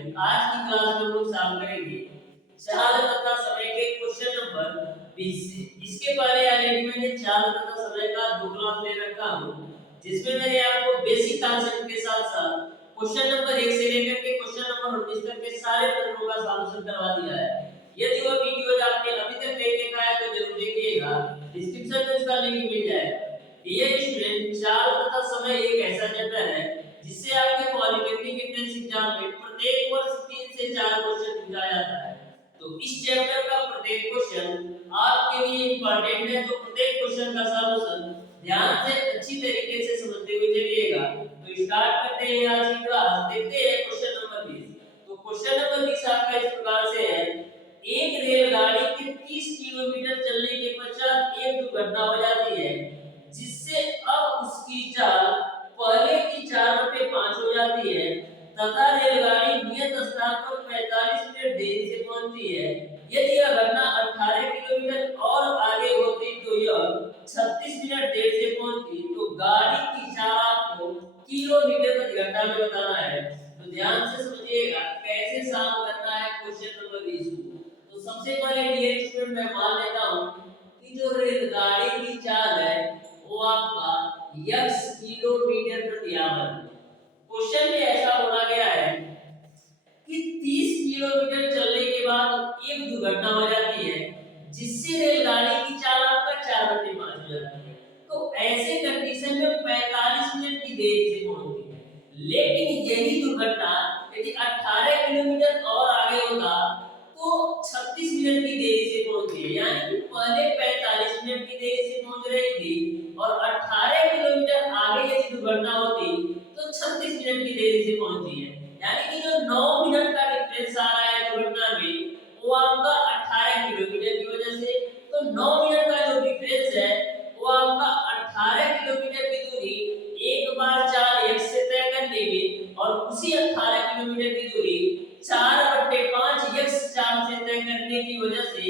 Student, आज की class में हम लोग सॉल्व करेंगे चाल तथा समय के क्वेश्चन नंबर 20 से। इसके पहले ऑलरेडी मैंने चाल तथा समय का दो क्लास ले रखा हूँ, जिसमें मैंने आपको बेसिक कॉन्सेप्ट के साथ साथ क्वेश्चन नंबर 1 से लेकर के क्वेश्चन नंबर 19 तक के सारे प्रश्नों का सॉल्यूशन करवा दिया है। यदि वो वीडियो आपने अभी तक नहीं देखा है तो जरूर देखिएगा, डिस्क्रिप्शन में उसका लिंक मिल जाएगा। ये स्टूडेंट, चाल तथा समय एक ऐसा चैप्टर है जिससे आपके पॉलिटेक्निक एंट्रेंस एग्जाम में प्रत्येक वर्ष 3 से 4 क्वेश्चन पूछा जाता है। तो इस चैप्टर का प्रत्येक क्वेश्चन आपके लिए इंपॉर्टेंट है, तो प्रत्येक क्वेश्चन का सॉल्यूशन ध्यान से अच्छी तरीके से समझते हुए चलिएगा। तो स्टार्ट करते हैं आज की क्लास। देखते हैं क्वेश्चन नंबर 20। तो क्वेश्चन नंबर 20 आपका इस प्रकार से है, एक रेलगाड़ी के 30 किलोमीटर चलने के पश्चात एक दुर्घटना हो जाती है, जिससे अब उसकी चाल पहले की 4/5 हो जाती है तथा रेलगाड़ी नियत स्थान पर 45 मिनट देरी से पहुंचती है। यदि यह घटना 18 किलोमीटर और आगे होती तो यह 36 मिनट देर से पहुंचती। तो गाड़ी की चाल आपको किलोमीटर प्रति घंटा में बताना है। तो ध्यान से समझिएगा कैसे सॉल्व करना है क्वेश्चन नंबर 20 को। तो सबसे पहले डियर स्टूडेंट, मैं मान लेता हूं कि जो रेलगाड़ी की चाल है वो आपका x किलोमीटर प्रति आवर। क्वेश्चन में ऐसा बोला गया है कि 30 किलोमीटर चलने के बाद एक दुर्घटना हो जाती है, जिससे रेलगाड़ी की चाल आपका 4/5 हो जाती है। तो ऐसे कंडीशन में 45 मिनट की देरी से पहुंचती है। लेकिन यही दुर्घटना यदि 18 किलोमीटर और आगे होता तो 36 मिनट की देरी से पहुंचती है। यानी कि पहले 45 मिनट की देरी से पहुंच रही थी और 18 किलोमीटर आगे यदि दुर्घटना होती तो 36 मिनट की देरी से पहुंचती है। यानी कि जो 9 मिनट का डिफरेंस आ रहा है दुर्घटना में, वो आपका 18 किलोमीटर की वजह से। तो 9 मिनट का जो डिफरेंस है वो आपका 18 किलोमीटर की दूरी एक बार चाल x से तय कर लेंगे और उसी 18 किलोमीटर की दूरी 4/5 x चाल से तय करने की वजह से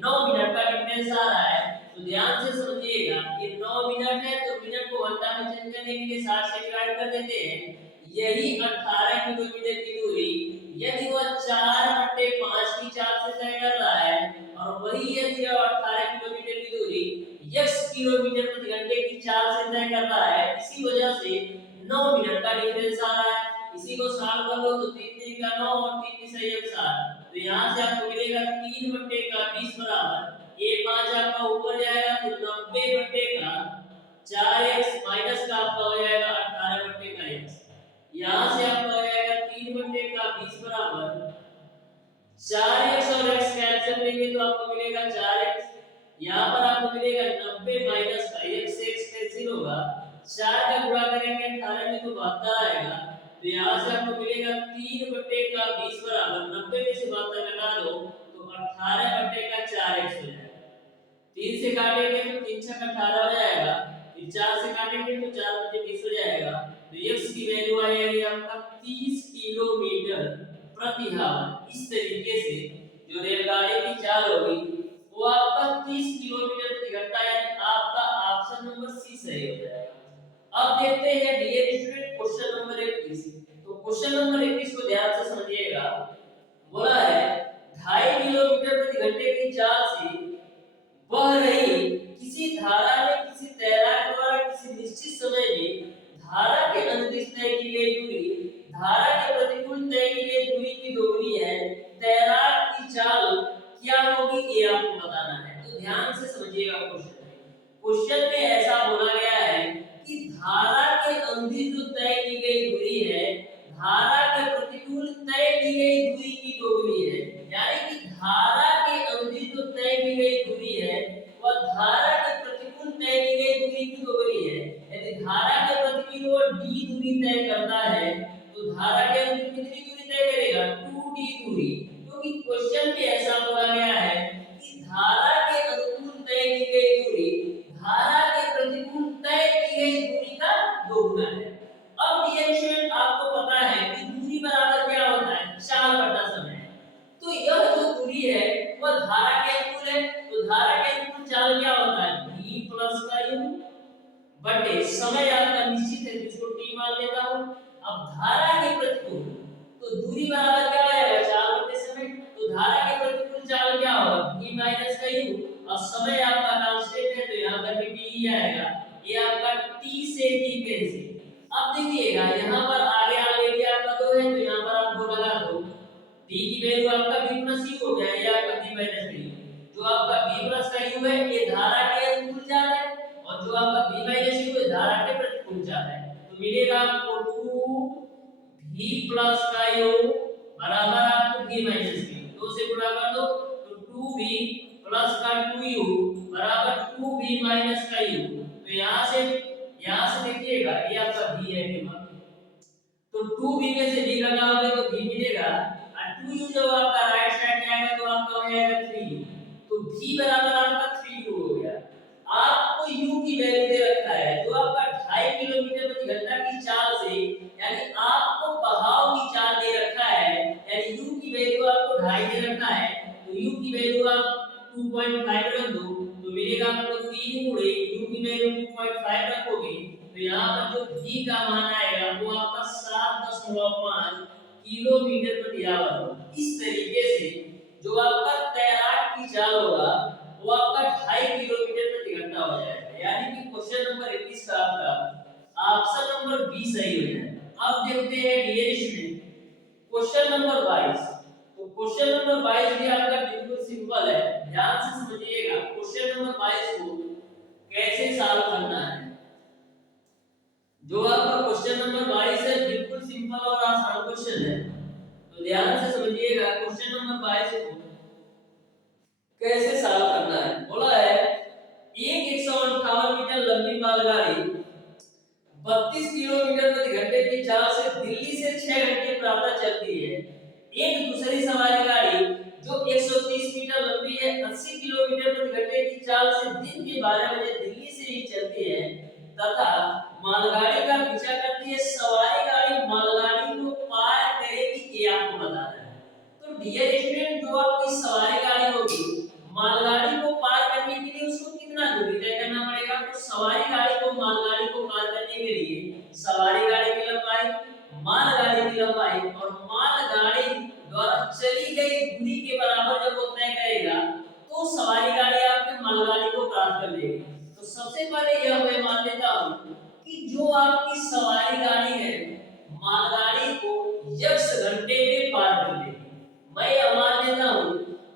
9 मिनट का डिफरेंस आ रहा है। तो ध्यान से समझिएगा, ये 9 मिनट है तो मिनट को घंटा में चेंज करने के लिए 60 से डिवाइड कर देते हैं। यही 18 किलोमीटर की दूरी यदि वह 4/5 की चाल से तय कर रहा है और वही यदि 18 किलोमीटर की दूरी x किलोमीटर प्रति घंटे की चाल से तय कर रहा है, इसी वजह से 9 मिनट का डिफरेंस आ रहा है। इसी को सॉल्व कर लो तो 3 3 का 9 और 3 3 6 60। तो यहां से आपको मिलेगा 3/20 बराबर ये 5 आपका ऊपर जाएगा तो 90/4x माइनस का आपका हो जाएगा 18/x। यहां से आपका हो जाएगा 3/20 बराबर 4x और x कैंसिल लेंगे तो आपको मिलेगा 4x। यहां पर आपको मिलेगा 90 माइनस का x से x कैंसिल होगा, 4 का गुणा करेंगे 18 में तो 72 आएगा। तो यहां से आपको मिलेगा 3/20 बराबर 90 में से 72 घटा दो तो 18/4x हो जाएगा। 3 से काटेंगे तो 3 6 18 हो जाएगा, फिर 4 से काटेंगे तो 4/20 हो जाएगा। तो x की वैल्यू आएगी आपका 30 किलोमीटर प्रति आवर। इस तरीके से जो रेलगाड़ी की चाल होगी वो आपका 30 किलोमीटर प्रति घंटा, यानी आपका ऑप्शन नंबर सी सही हो जाएगा। अब देखते हैं डियर स्टूडेंट क्वेश्चन नंबर 21। तो क्वेश्चन नंबर 21 को ध्यान से समझिएगा। बोला है 2.5 किलोमीटर प्रति घंटे की चाल से बह रही किसी धारा में किसी तैराक द्वारा किसी निश्चित समय में धारा के अनुदिश तय की गई दूरी धारा के प्रतिकूल तय की गई दूरी की दोगुनी है। तैराक की चाल क्या होगी ये आपको बताना है। तो ध्यान से समझिएगा क्वेश्चन में ऐसा बोला गया है कि धारा के अनुदिश जो तय की गई दूरी है धारा के प्रतिकूल तय की गई दूरी की दोगुनी है। यानी कि धारा के अनुदिश जो तय की गई दूरी है वह धारा के प्रतिकूल तय की गई दूरी की दोगुनी है। यदि धारा के प्रतिकूल वो d दूरी तय करता है तो धारा के अनुदिश कितनी दूरी तय करेगा, 2d दूरी। क्योंकि क्वेश्चन में ऐसा बोला गया है कि धारा के अनुकूल तय की गई दूरी धारा के प्रतिकूल तय की गई दूरी का दोगुना है। अब ये स्टूडेंट आपको पता है कि दूरी बराबर क्या होता है, चाल बटा समय। तो यह जो दूरी है वह धारा के अनुकूल है, तो धारा के अनुकूल चाल क्या होता है, v प्लस का u बटे समय आपका निश्चित है जिसको t मान लेता हूं। अब धारा के प्रतिकूल तो दूरी बराबर क्या और समय आपका कांस्टेंट है तो यहाँ पर भी टी ही आएगा। ये आपका टी से टी कैंसिल। अब देखिएगा यहाँ पर आगे ऑलरेडी आपका 2 है तो यहाँ पर आप 2 लगा दो। टी की वैल्यू आपका v प्लस u हो गया, ये आपका v माइनस u। जो आपका v प्लस का u है ये धारा के अनुकूल जा रहा है और जो आपका v माइनस u है धारा के प्रतिकूल जा रहा है। तो मिलेगा आपको 2v प्लस का u बराबर आपको v माइनस u। 2 से गुणा कर दो तो 2v प्लस का 2u बराबर 2v माइनस का u। तो यहाँ से देखिएगा ये आपका v है के बाद तो 2v में से v घटाओगे तो v मिलेगा और 2u जब आपका राइट साइड जाएगा तो आपका हो जाएगा 3u। तो v बराबर आपका 3u हो गया। आपको u की वैल्यू दे रखा है जो आपका 2.5 किलोमीटर प्रति घंटा की चाल से, यानी आपको बहाव की चाल दे रखा है, यानी u की वैल्यू आपको 2.5 दे रखा है तो u की वैल्यू आप 2.5 रख दो तो मिलेगा आपको 3 गुणे u की वैल्यू 2.5 रखोगे तो यहाँ पर जो v का मान आएगा वो आपका 7.5 किलोमीटर प्रति आवर। इस तरीके से जो आपका तैराक की चाल होगा वो आपका 2.5 किलोमीटर प्रति घंटा हो जाएगा। यानी कि क्वेश्चन नंबर 21 का आपका ऑप्शन नंबर बी सही हो जाएगा। अब देखते हैं डियर स्टूडेंट क्वेश्चन नंबर 22। तो क्वेश्चन नंबर 22 भी आपका बिल्कुल सिंपल है, ध्यान से समझिएगा क्वेश्चन नंबर 22 को कैसे सॉल्व करना है। जो आपका क्वेश्चन नंबर 22 है बिल्कुल सिंपल और आसान क्वेश्चन है, तो ध्यान से समझिएगा क्वेश्चन नंबर 22 को कैसे सॉल्व करना है। बोला है एक 158 मीटर लंबी मालगाड़ी 32 किलोमीटर प्रति घंटे की चाल से दिल्ली से 6 घंटे प्रातः चलती है। एक दूसरी सवारी गाड़ी जो 130 मीटर लंबी है 80 किलोमीटर प्रति घंटे की चाल से दिन के 12 बजे दिल्ली से ही चलती है तथा मालगाड़ी का पीछा करती है। सवारी गाड़ी मालगाड़ी को पार करेगी ये आपको बताना है। तो डियर स्टूडेंट जो आपकी सवारी गाड़ी होगी मालगाड़ी को पार करने के लिए उसको कितना दूरी तय करना पड़ेगा। तो सवारी गाड़ी को मालगाड़ी को पार करने के लिए सवारी गाड़ी की लंबाई, मालगाड़ी की लंबाई और मालगाड़ी द्वारा चली गई दूरी के बराबर जब वो तय करेगा तो सवारी गाड़ी आपके मालगाड़ी को क्रॉस कर लेगी। तो सबसे पहले यह मैं मान लेता हूं कि जो आपकी सवारी गाड़ी है मालगाड़ी को x घंटे में पार कर लेगी। मैं यह मान लेता हूं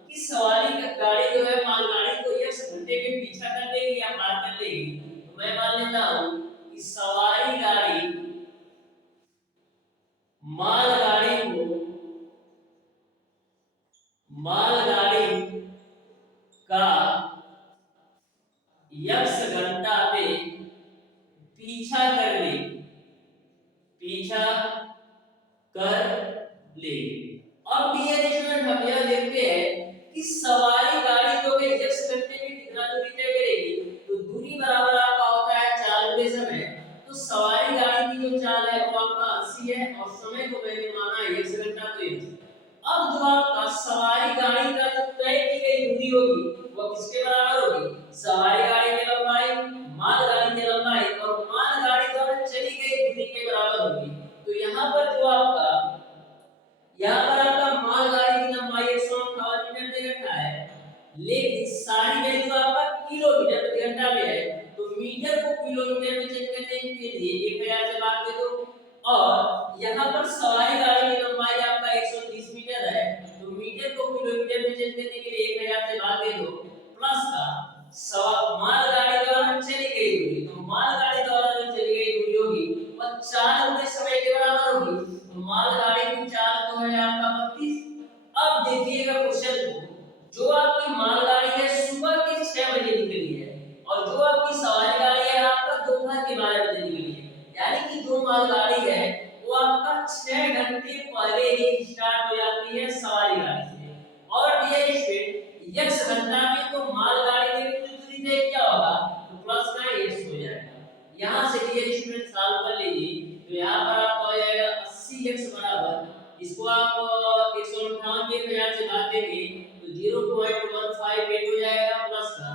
कि सवारी गाड़ी जो है मालगाड़ी को x घंटे में पीछा कर लेगी या पार कर लेगी। तो मैं मान लेता हूं कि सवारी गाड़ी मालगाड़ी का x घंटा में पीछा कर ले। अब डियर स्टूडेंट हम यह देखते हैं कि सवारी गाड़ी जो है x घंटे में कितना दूरी तय करेगी। तो दूरी बराबर आपका होता है चाल के समय। तो सवारी गाड़ी की जो चाल है वो आपका 80 है और समय को मैंने माना है 1 घंटा तो 1। अब जो आपका सवारी गाड़ी का जो तय की गई दूरी होगी वो किसके बराबर होगी। सवारी गाड़ी की लंबाई, मालगाड़ी की लंबाई और मालगाड़ी द्वारा चली गई दूरी के बराबर होगी। तो यहाँ पर मालगाड़ी की लंबाई 158 मीटर दे रखा है लेकिन सारी वैल्यू आपका किलोमीटर प्रति घंटा में है। तो मीटर को किलोमीटर में चेंज करने के लिए 1000 से भाग दे दो और यहाँ पर सवारी गाड़ी की लंबाई आपका 130 मीटर है तो मीटर को किलोमीटर में चेंज करने के लिए 1000 से भाग दे दो प्लस का मालगाड़ी द्वारा चली गई दूरी। तो मालगाड़ी द्वारा जो चली गई दूरी होगी वह 4 गुणे समय के बराबर होगी। तो मालगाड़ी की चाल तो है आपका 32। अब देखिएगा क्वेश्चन को, जो आपकी मालगाड़ी है सुबह के 6 बजे निकली है और जो आपकी सवारी गाड़ी है आपका दोपहर के 12 बजे निकली है। यानी कि जो मालगाड़ी है वो आपका 6 घंटे पहले ही स्टार्ट हो जाती है सवारी गाड़ी से। और डियर स्टूडेंट x घंटा में तो मालगाड़ी की दूरी तय क्या होगा तो प्लस का x हो जाएगा। यहां से डियर स्टूडेंट सॉल्व कर लीजिए। तो यहां पर आपको आ जाएगा 80x बराबर, इसको आप 158 के 1000 से भाग देंगे तो 0.158 हो जाएगा प्लस का।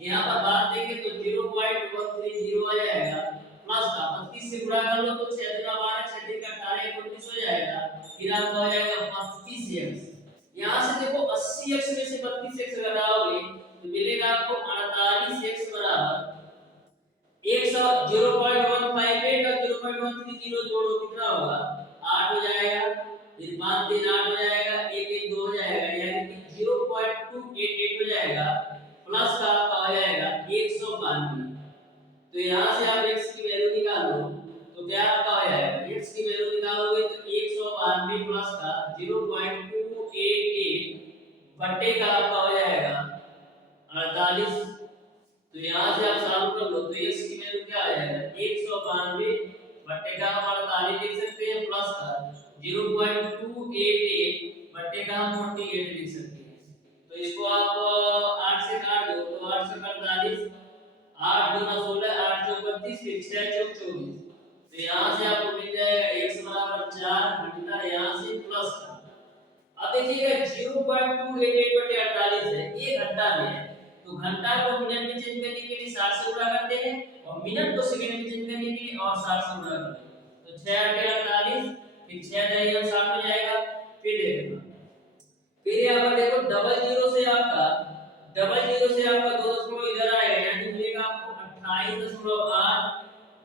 यहां पर भाग देंगे तो 0.130 आ जाएगा प्लस का। 32 से गुणा कर लो तो 6 दूना 12, 6 तीन का 18, 29 हो जाएगा। फिर आपको आ जाएगा 32x यहाँ से देखो 80x में से 32x घटाओगे तो मिलेगा आपको 48x बराबर 0.158 और 0.130 जोड़ो कितना होगा 8 हो जाएगा, फिर 5 3 8 हो जाएगा, 1 1 2 हो जाएगा, यानी कि 0.288 हो जाएगा, प्लस का आपका हो जाएगा 192। तो यहाँ से आप x की वैल्यू निकालो तो क्या आपका हो जाएगा, x की वैल्यू निकालोगे तो 192 प्लस का 0.288 बट्टे का आपका हो जाएगा 48। तो यहाँ से आप सॉल्व कर लो तो x की वैल्यू क्या आ जाएगा 192 बट्टे का हम 48 लिख सकते हैं, प्लस का 0.288 बट्टे का हम 48 लिख सकते हैं। तो इसको आप 8 से काट दो तो 8 से 48, 8 दूना 16, 8 चौक 32, फिर 6 चौक 24। तो यहाँ से आपको मिल जाएगा x बराबर 4 घंटा, यहाँ से प्लस का। अब देखिएगा 0.288 बटे 48 है, ये घंटा में है, तो घंटा को मिनट में चेंज करने के लिए 60 से गुणा करते हैं और मिनट को सेकंड में चेंज करने के लिए और 60 से गुणा करते हैं। तो 6 8 48, फिर 6 दही 60 हो जाएगा। फिर देखो, फिर यहाँ पर देखो डबल जीरो से आपका दो दशमलव इधर आएगा, यानी मिलेगा आपको 28.8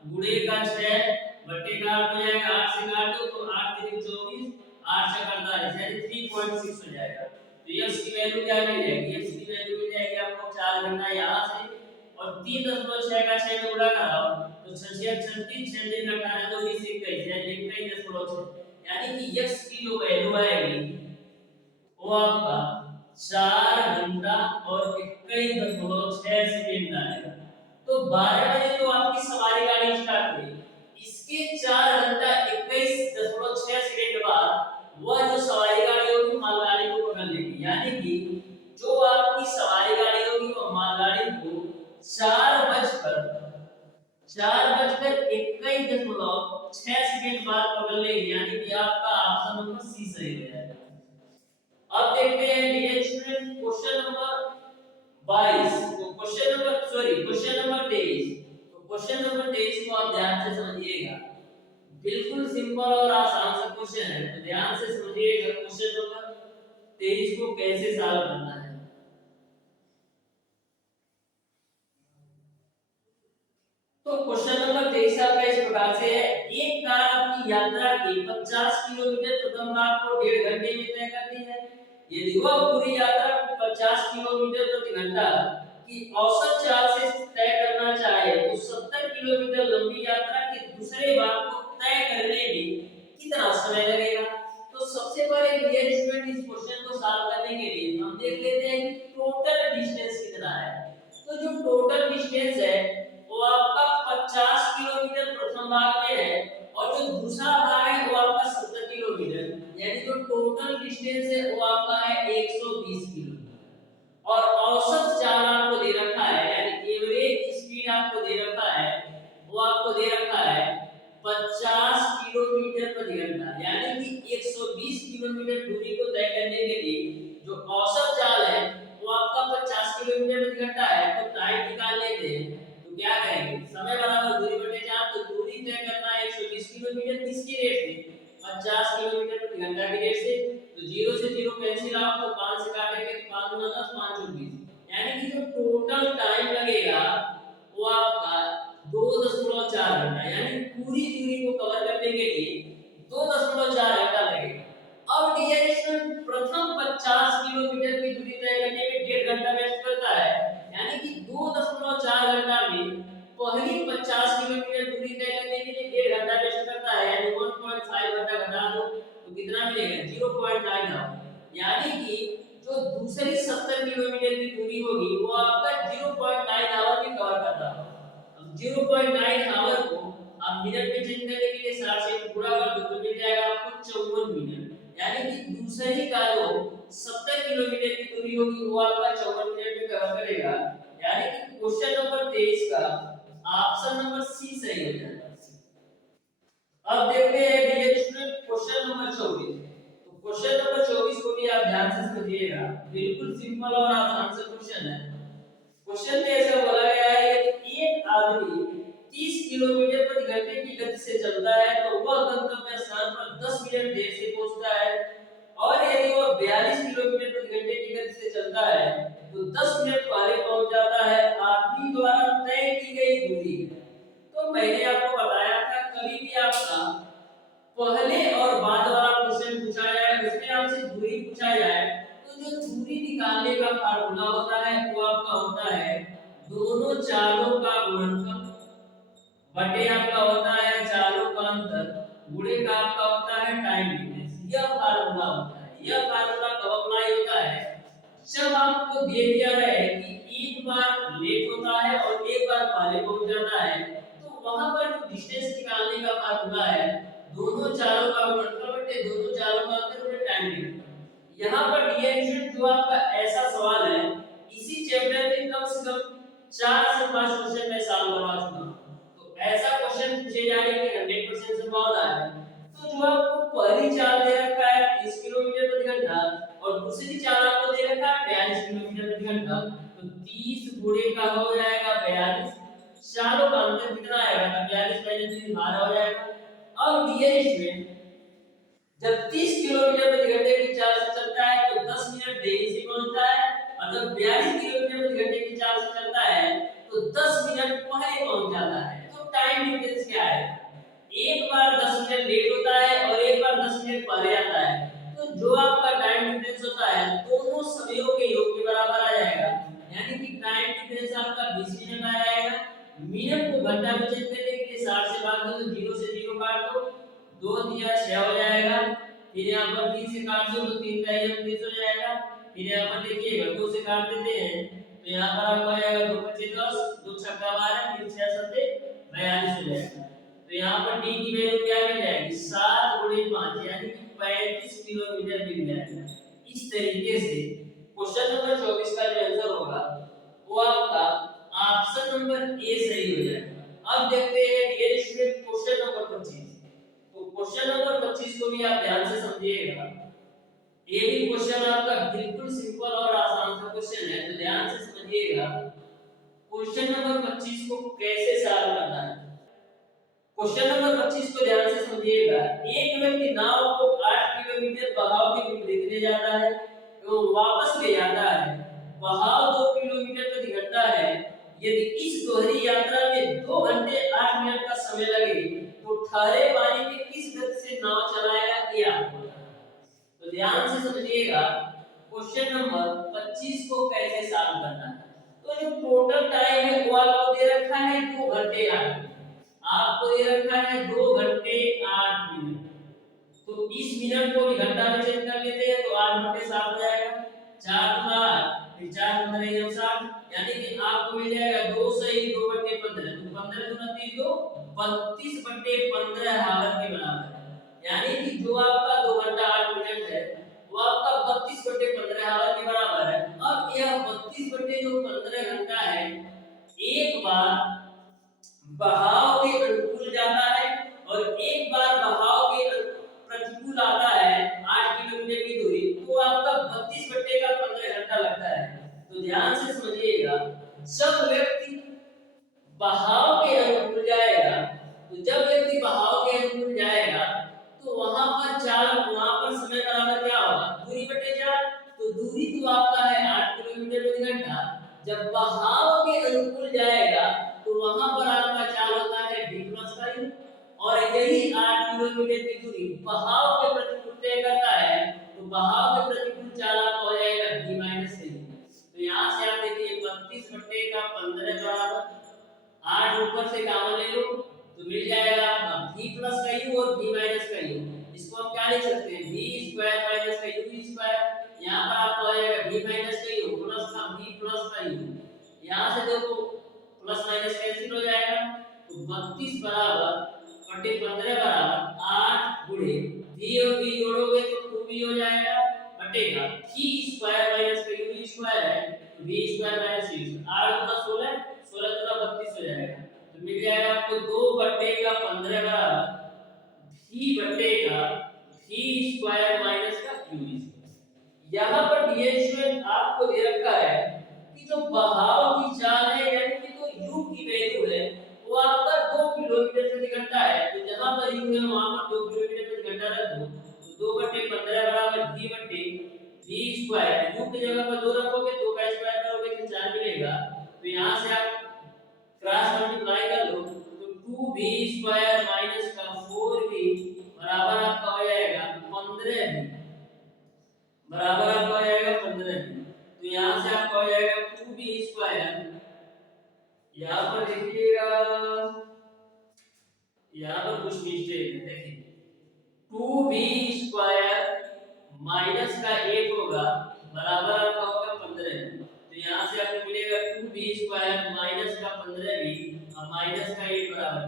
गुणे का 6 बटे का 8 हो जाएगा, 8 से काट दो तो 8 3 24, 8 से 48 यानी 3.6 हो जाएगा। तो x की वैल्यू क्या मिल जाएगी, x की वैल्यू मिल जाएगी आपको 4 घंटा यहाँ से, और 3.6 का 6 में गुणा कराओ तो 6 6 36, 6 3 18 2 20 21 यानी 21.6, यानी कि x की जो वैल्यू आएगी वो आपका 4 घंटा और 21.6 सेकंड आएगा। तो 12 बजे तो आपकी सवारी गाड़ी स्टार्ट हुई, इसके 4 घंटा 21.6 सेकंड बाद वह जो सवारी गाड़ी होगी मालगाड़ी को पकड़ लेगी, यानी कि जो आपकी सवारी गाड़ी होगी वो मालगाड़ी को 4:21.6 सेकंड बाद पकड़ लेगी, यानी कि आपका ऑप्शन नंबर सी सही हो जाएगा। अब देखते हैं डियर स्टूडेंट क्वेश्चन नंबर 22, तो क्वेश्चन नंबर 23। तो क्वेश्चन नंबर 23 को आप ध्यान से समझिएगा, बिल्कुल सिंपल और आसान सा क्वेश्चन है, तो ध्यान से समझिएगा क्वेश्चन नंबर 23 को कैसे सॉल्व करना है। तो क्वेश्चन नंबर 23 आपका इस प्रकार से है, एक कार अपनी यात्रा की 50 किलोमीटर प्रथम भाग को 1.5 घंटे में तय करती है। यदि वह पूरी यात्रा को 50 किलोमीटर प्रति घंटा की औसत चाल से तय करना चाहे तो 70 किलोमीटर लंबी यात्रा के दूसरे भाग को तय करने में कितना समय लगेगा। तो सबसे पहले डियर स्टूडेंट इस क्वेश्चन को सॉल्व करने के लिए हम देख लेते हैं कि टोटल डिस्टेंस कितना है। तो जो टोटल डिस्टेंस है वो आपका 50 किलोमीटर प्रथम भाग में है और जो दूसरा भाग है वो आपका 70 किलोमीटर, यानी जो टोटल डिस्टेंस है वो आपका है 120 किलोमीटर। और औसत चाल आपको दे रखा है, यानी एवरेज स्पीड आपको दे रखा है, वो आपको दे रखा है 50 किलोमीटर प्रति घंटा, यानी कि 120 किलोमीटर दूरी को तय करने के लिए जो औसत चाल है वो आपका 50 किलोमीटर प्रति घंटा है। तो टाइम निकाल लेते हैं, तो क्या करेंगे, समय बराबर दूरी बटे 4, तो दूरी तय करना है 120 किलोमीटर किसकी रेट से 50 किलोमीटर प्रति घंटा की रेट से। तो 0 से 0 कैंसिल आउट, तो 5 से काटेंगे तो 5 गुना 10 5 24, यानी कि जो टोटल टाइम लगेगा वो आपका 2.4 घंटा, यानी पूरी दूरी को कवर करने के लिए 2.4 घंटा लगेगा। अब डियर स्टूडेंट प्रथम 50 किलोमीटर की दूरी तय करने में 1.5 घंटा वेस्ट करता है, यानी कि 2.4 घंटा में पहली 50 किलोमीटर दूरी तय करने के लिए 1.5 घंटा वेस्ट करता है, यानी 1.5 घंटा घटा दो तो कितना मिलेगा 0.9 आवर, यानी कि जो दूसरी 70 किलोमीटर की दूरी होगी वो आपका 0.9 आवर में कवर कर रहा है। अब 0.9 आवर को आप मिनट में चेंज करने के लिए 60 से गुणा कर दो तो मिल जाएगा आपको 54 मिनट, यानी कि दूसरी का जो 70 किलोमीटर की दूरी होगी वो आपका 54 मिनट में कवर करेगा, यानी कि क्वेश्चन नंबर 23 का ऑप्शन नंबर सी सही हो जाएगा। अब देखते हैं डियर स्टूडेंट क्वेश्चन नंबर 24। तो क्वेश्चन नंबर 24 को भी आप ध्यान से समझिएगा, बिल्कुल सिंपल और आसान सा क्वेश्चन है। क्वेश्चन में ऐसा बोला गया है कि एक आदमी 30 किलोमीटर प्रति घंटे की गति से चलता है तो वह गंतव्य स्थान पर 10 मिनट देर से पहुंचता है, और यदि वह 42 किलोमीटर दूरी पूछा जाए तो जो दूरी निकालने का फार्मूला होता है वो आपका होता है दोनों चालों का गुणनफल बटे आपका होता है चालों का अंतर गुणे का आपका होता है टाइम डिफरेंस। यह फार्मूला होता है। यह फार्मूला कब अप्लाई होता है? जब आपको दे दिया रहे कि एक बार लेट होता है और एक बार पहले पहुंच जाता है तो वहां पर जो डिस्टेंस निकालने का फार्मूला है दोनों चालों का गुणनफल बटे दोनों चालों का अंतर बटे टाइम डिफरेंस। यहाँ पर डियर स्टूडेंट जो आपका ऐसा सवाल है इसी चैप्टर में कम से कम 4 से 5 क्वेश्चन मैं सॉल्व करवा चुका हूं। ऐसा क्वेश्चन पूछे जाने की 100% संभावना है। तो जो आपको पहली चाल दे रखा है 30 किलोमीटर प्रति घंटा और दूसरी चाल आपको दे रखा है 42 किलोमीटर प्रति घंटा तो 30 गुणे का हो जाएगा 42। चालों का अंतर कितना आएगा? तो 42 माइनस 3 12 हो जाएगा। अब डियर स्टूडेंट जब 30 किलोमीटर प्रति घंटे की चाल से चलता है तो 10 मिनट देरी से पहुंचता है और जब 42 किलोमीटर प्रति घंटे की चाल से चलता है तो 10 मिनट पहले पहुंच जाता है। तो टाइम डिफरेंस क्या है? एक बार 10 मिनट लेट होता है और एक बार 10 मिनट पहले आता है। तो जो आपका टाइम डिफरेंस होता है दोनों समयों के योग के बराबर आ जाएगा। यानी कि टाइम डिफरेंस आपका 20 मिनट आ जाएगा। मिनट को घंटा में चेंज करने के लिए 60 से भाग दो तो 0 से 0 काट दो 2 दिया 6 हो जाएगा। फिर यहाँ पर 3 से काट दो तो 3 का 30 हो जाएगा। फिर यहाँ पर देखिएगा 2 से काट देते हैं तो यहाँ पर आपका आएगा 2 25 10 2 छक्का 12 फिर 6 7 42 हो जाएगा। तो यहाँ पर डी की वैल्यू क्या मिल जाएगी? 7 गुणे 5 यानी कि 35 किलोमीटर मिल जाएगा। इस तरीके से क्वेश्चन नंबर 24 का जो आंसर होगा वो आपका ऑप्शन नंबर ए सही हो जाएगा। अब देखते हैं डियर स्टूडेंट क्वेश्चन नंबर 25। तो क्वेश्चन नंबर 25 को भी आप ध्यान से समझिएगा। ये भी क्वेश्चन आपका बिल्कुल सिंपल और आसान सा क्वेश्चन है तो ध्यान से समझिएगा। क्वेश्चन नंबर 25 को कैसे सॉल्व करना है? क्वेश्चन नंबर 25 को ध्यान से समझिएगा। एक व्यक्ति नाव को 8 किलोमीटर बहाव के विपरीत ले जाता है एवं वापस ले जाता है। बहाव 2 किलोमीटर प्रति घंटा है। यदि इस दोहरी यात्रा में 2 घंटे 8 मिनट का समय लगे तो ठहरे पानी में किस गति से नाव चलाएगा ये आपको बताना है। तो ध्यान से समझिएगा क्वेश्चन नंबर 25 को कैसे सॉल्व करना है। तो जो टोटल टाइम है वो आपको दे रखा है 2 घंटे 8 मिनट। आपको दे रखा है 2 घंटे 8 मिनट। तो इस मिनट को भी घंटा में चेंज कर लेते हैं तो 8 घंटे 7 हो जाएगा। 4 गुना 8 फिर 4 15 60 यानी कि आपको मिल जाएगा 2 सही 2 बटे 15 तो 15 गुना 3 2 32 बटे 15 हावर के बराबर है। यानी कि जो आपका 2 घंटा 8 मिनट है वो आपका 32 बटे 15 हावर के बराबर है। अब यह 32 बटे जो 15 घंटा है एक बार बहाव के अनुकूल जाता है और एक बार बहाव के प्रतिकूल आता है 8 किलोमीटर की दूरी तो आपका 32 बटे का 15 घंटा लगता है। तो ध्यान से समझिएगा जब व्यक्ति बहाव के अनुकूल जाएगा तो जब व्यक्ति बहाव के अनुकूल जाएगा तो वहां पर समय बराबर क्या होगा? दूरी बटे 4 तो दूरी तो आपका है 8 किलोमीटर प्रति घंटा। जब बहाव के अनुकूल जाएगा तो वहां पर आपका चाल होता है v प्लस का u और यही 8 किलोमीटर की दूरी बहाव के प्रतिकूल तय करता है तो बहाव के प्रतिकूल चाल आपका हो जाएगा v माइनस का u। तो यहां से आप देखिए 32 बटे का 15 बराबर 8 ऊपर से कॉमन ले लो तो मिल जाएगा आपका v प्लस का u और v माइनस का u। इसको आप क्या लिख सकते हैं v स्क्वायर माइनस का u स्क्वायर। यहां पर आपको आ जाएगा v माइनस का u प्लस का v प्लस का u। यहां से देखो प्लस माइनस कैंसिल हो जाएगा तो 32 बराबर बटे 15 बराबर 8 गुणे v और v जोड़ोगे तो 2v हो जाएगा बटेगा v स्क्वायर माइनस का u स्क्वायर है तो v स्क्वायर माइनस u 8 गुना 16 16 गुना 32 हो जाएगा तो मिल जाएगा आपको 2 बटे का 15 बराबर v बटे का v स्क्वायर माइनस का u स्क्वायर। यहां पर डियर स्टूडेंट आपको दे रखा है कि जो बहाव की चाल है यानी कि जो u की वैल्यू है वो आपका 2 किलोमीटर प्रति घंटा है। तो जहां पर u है वहां पर 2 किलोमीटर प्रति घंटा रख दो तो 2 बटे 15 बराबर v बटे v स्क्वायर। u की जगह पर 2 रखोगे 2 का स्क्वायर करोगे तो 4 मिलेगा तो यहां से आप क्रॉस मल्टीप्लाई कर लो तो 2v स्क्वायर माइनस का 4v बराबर आपका हो जाएगा 15v बराबर आपका हो जाएगा 15। तो यहाँ से आपका हो जाएगा 2b²। यहाँ पर देखिएगा, यहाँ पर कुछ मिस्टेक है, देखिए 2b² माइनस का 8 होगा, बराबर आपका होगा 15। तो यहाँ से आपको मिलेगा 2b² माइनस का 15b और माइनस का 8 बराबर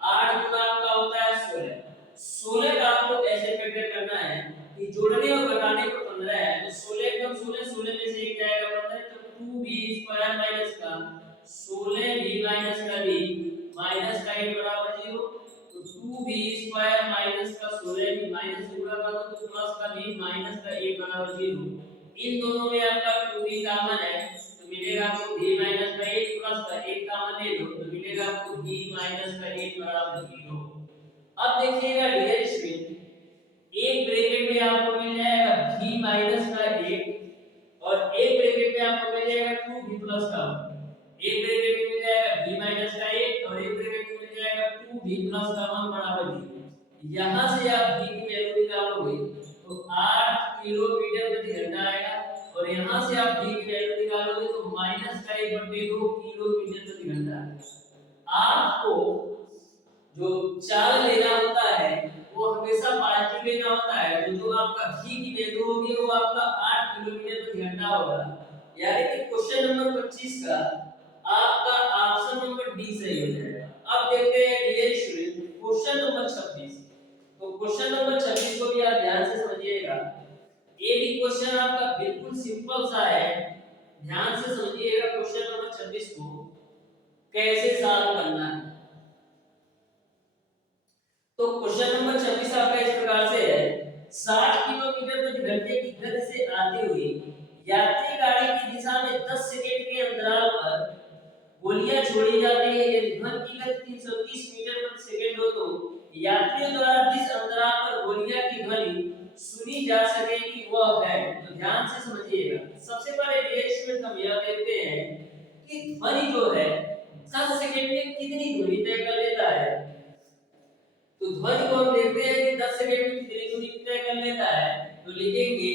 8 गुना आपका होता है 16। 16 का आपको ऐसे फैक्टर करना है कि जोड़ने और घटाने पर 15 है, तो 16 कम 16, 16 में से एक जाएगा 15, तो 2b² माइनस का 16b माइनस का b माइनस का 8 बराबर 0। तो 2b² माइनस का 16b माइनस गुणा कर दो तो प्लस का b माइनस का 8 बराबर 0। इन दोनों में आपका 2b कॉमन है, तो मिलेगा आपको b माइनस का 8 प्लस का 1 कॉमन ले लो तो मिलेगा आपको b माइनस का 8 बराबर 0। अब देखिएगा डियर स्टूडेंट, एक ब्रैकेट में आपको मिल जाएगा b माइनस का 8 और एक ब्रैकेट में आपको मिल जाएगा 2b प्लस का 1। एक ब्रैकेट में मिल जाएगा b माइनस का 8 और एक ब्रैकेट में मिल जाएगा 2b प्लस का 1 बराबर 0। यहां से आप b की वैल्यू निकालोगे तो 8 किलोमीटर प्रति घंटा आएगा और यहां से आप b की वैल्यू निकालोगे तो माइनस का 1/2 किलोमीटर प्रति घंटा। आपको जो चाल लेना होता है वो हमेशा पॉजिटिव लेना होता है, तो जो आपका v की वैल्यू होगी वो आपका 8 किलोमीटर प्रति घंटा होगा। यानी कि क्वेश्चन नंबर 25 का आपका ऑप्शन नंबर डी सही हो जाएगा। अब देखते हैं डियर स्टूडेंट क्वेश्चन नंबर 26। तो क्वेश्चन नंबर 26 को भी आप ध्यान से समझिएगा। ये भी क्वेश्चन आपका बिल्कुल सिंपल सा है, ध्यान से समझिएगा क्वेश्चन नंबर 26 को कैसे सॉल्व करना है। तो क्वेश्चन नंबर 26 आपका इस प्रकार से है, 60 किलोमीटर प्रति घंटे की गति से आती हुई यात्री गाड़ी की दिशा में 10 सेकंड के अंतराल पर गोलियां छोड़ी जाती है। यदि ध्वनि की गति 330 मीटर प्रति सेकंड हो तो यात्रियों द्वारा जिस अंतराल पर गोलियां की ध्वनि सुनी जा सकेगी वह है। तो ध्यान से समझिएगा। सबसे पहले डियर स्टूडेंट हम यह देखते हैं कि ध्वनि जो है 10 सेकंड में कितनी दूरी तय कर लेता है। तो ध्वनि को हम देखते हैं कि 10 सेकंड में कितनी दूरी तय कर लेता है, तो लिखेंगे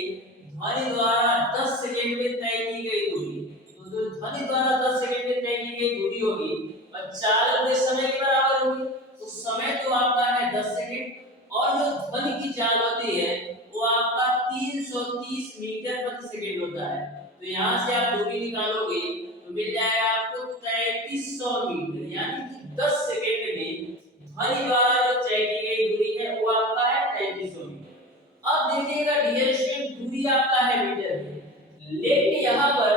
ध्वनि द्वारा 10 सेकंड में तय की गई दूरी। तो जो ध्वनि द्वारा 10 सेकंड में तय की गई दूरी होगी और चालन में समय के बराबर होगी, तो समय तो आपका है 10 सेकंड और जो ध्वनि की चाल होती है वो आपका 330 मीटर प्रति सेकंड होता है। तो यहाँ से आप दूरी निकालोगे तो मिल जाएगा आपको 3300 मीटर, यानी कि 10 सेकंड में ध्वनि द्वारा जो तय की गई दूरी है वो आपका है 3300 मीटर। अब देखिएगा डियर स्टूडेंट दूरी आपका है मीटर में, लेकिन यहाँ पर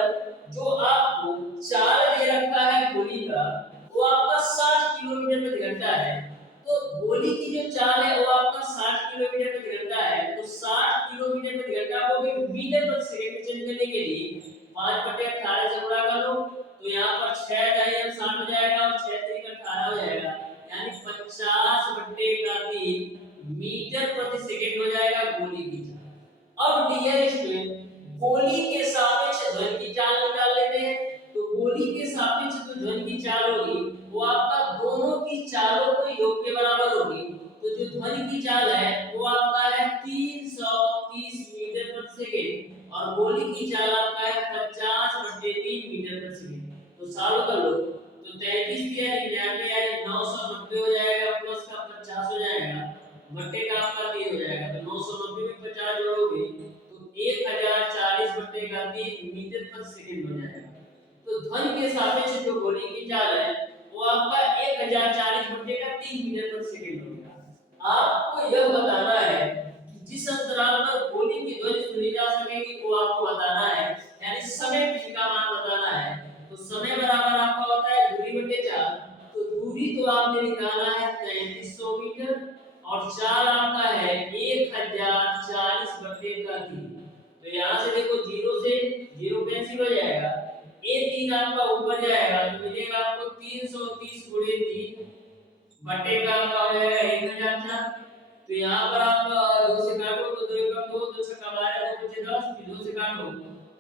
जो आपको चाल दे रखा है गोली का वो आपका 60 किलोमीटर प्रति घंटा है। तो गोली की जो चाल है वो आपका 60 किलोमीटर प्रति घंटा है, तो 60 किलोमीटर प्रति घंटा को भी मीटर प्रति सेकंड में चेंज करने के लिए 5/18 से गुणा कर लो तो यहाँ पर 6×60 हो जाएगा और 6×3=18 हो जाएगा, यानी 50/3 मीटर प्रति सेकंड हो जाएगा गोली की चाल। अब डियर स्टूडेंट गोली के सापेक्ष ध्वनि की चाल निकाल लेते हैं। तो गोली के सापेक्ष जो ध्वनि की चाल होगी वो आपका दोनों की चालों के योग के बराबर होगी। तो जो ध्वनि की चाल है वो आपका है 330 मीटर प्रति सेकंड और गोली की चाल आपका है 50/3 मीटर प्रति सेकंड। तो सॉल्व कर लो तो 33 यानी 99 यानी 990 हो जाएगा, प्लस का 50 हो जाएगा, बटे का आपका 3 हो जाएगा। तो 990 में 50 जोड़ोगे तो 1040/3 मीटर प्रति सेकंड हो जाएगा। तो ध्वनि के सापेक्ष जो गोली की चाल है वो आपका 1040/3 मीटर प्रति सेकंड होगा। आपको यह बताना है कि जिस अंतराल पर गोली की ध्वनि सुनी जा सकेगी वो आपको बताना है, यानी समय t का मान बताना है। तो समय बराबर आपका होता है दूरी बटे चाल। तो दूरी तो आपने निकाला है 3300 मीटर और चाल आपका है 1040/3। तो यहाँ से देखो 0 से 0 कैंसिल हो जाएगा, ये 3 आपका ऊपर जाएगा तो मिलेगा आपको 330 × 3 बटे का आपका हो जाएगा 1004। तो यहाँ पर आप 2 से काटो तो 2 × 2 2 छक्का 12 2 × 10 फिर 2 से काटो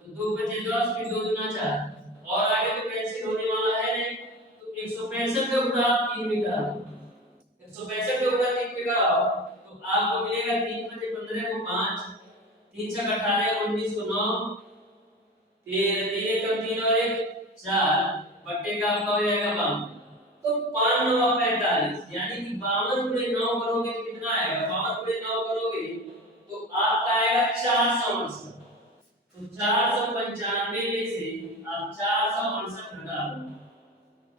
तो 2 × 10 फिर 2 × 4 और आगे तो कैंसिल होने वाला है नहीं। तो 165 का गुणा आप 3 में करा 165 का गुणा 3 में कराओ तो आपको मिलेगा 3 × 15 को 5 3 छक 18 19 को 9 फिर 3 एकम 3 और 1 4 बट्टे का आपका हो जाएगा 52 तो 5 9 45 यानी कि 52 गुणे 9 करोगे तो कितना आएगा 52 गुणे 9 करोगे तो आपका आएगा 468 तो 495 में से आप 468 घटा दो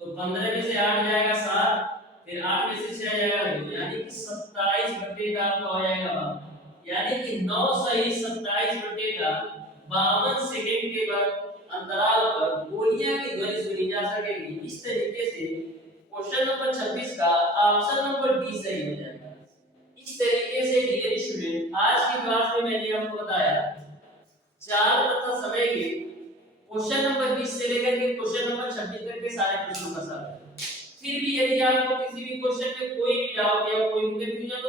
तो 15 में से 8 जाएगा 7 फिर 8 में से 6 जाएगा 2 यानी कि 27 बट्टे का आपका हो जाएगा 52 यानी कि 9 सही 27 बट्टे का 52 सेकंड के बाद अंतराल पर गोलियां की ध्वनि सुनी जा सकेगी। इस तरीके से क्वेश्चन नंबर 26 का ऑप्शन नंबर डी सही हो जाएगा। इस तरीके से डियर स्टूडेंट आज की क्लास में मैंने आपको बताया चाल तथा समय के क्वेश्चन नंबर 20 से लेकर के क्वेश्चन नंबर 26 तक के सारे प्रश्नों का सार। फिर भी यदि आपको किसी भी क्वेश्चन में कोई भी डाउट या कोई भी कंफ्यूजन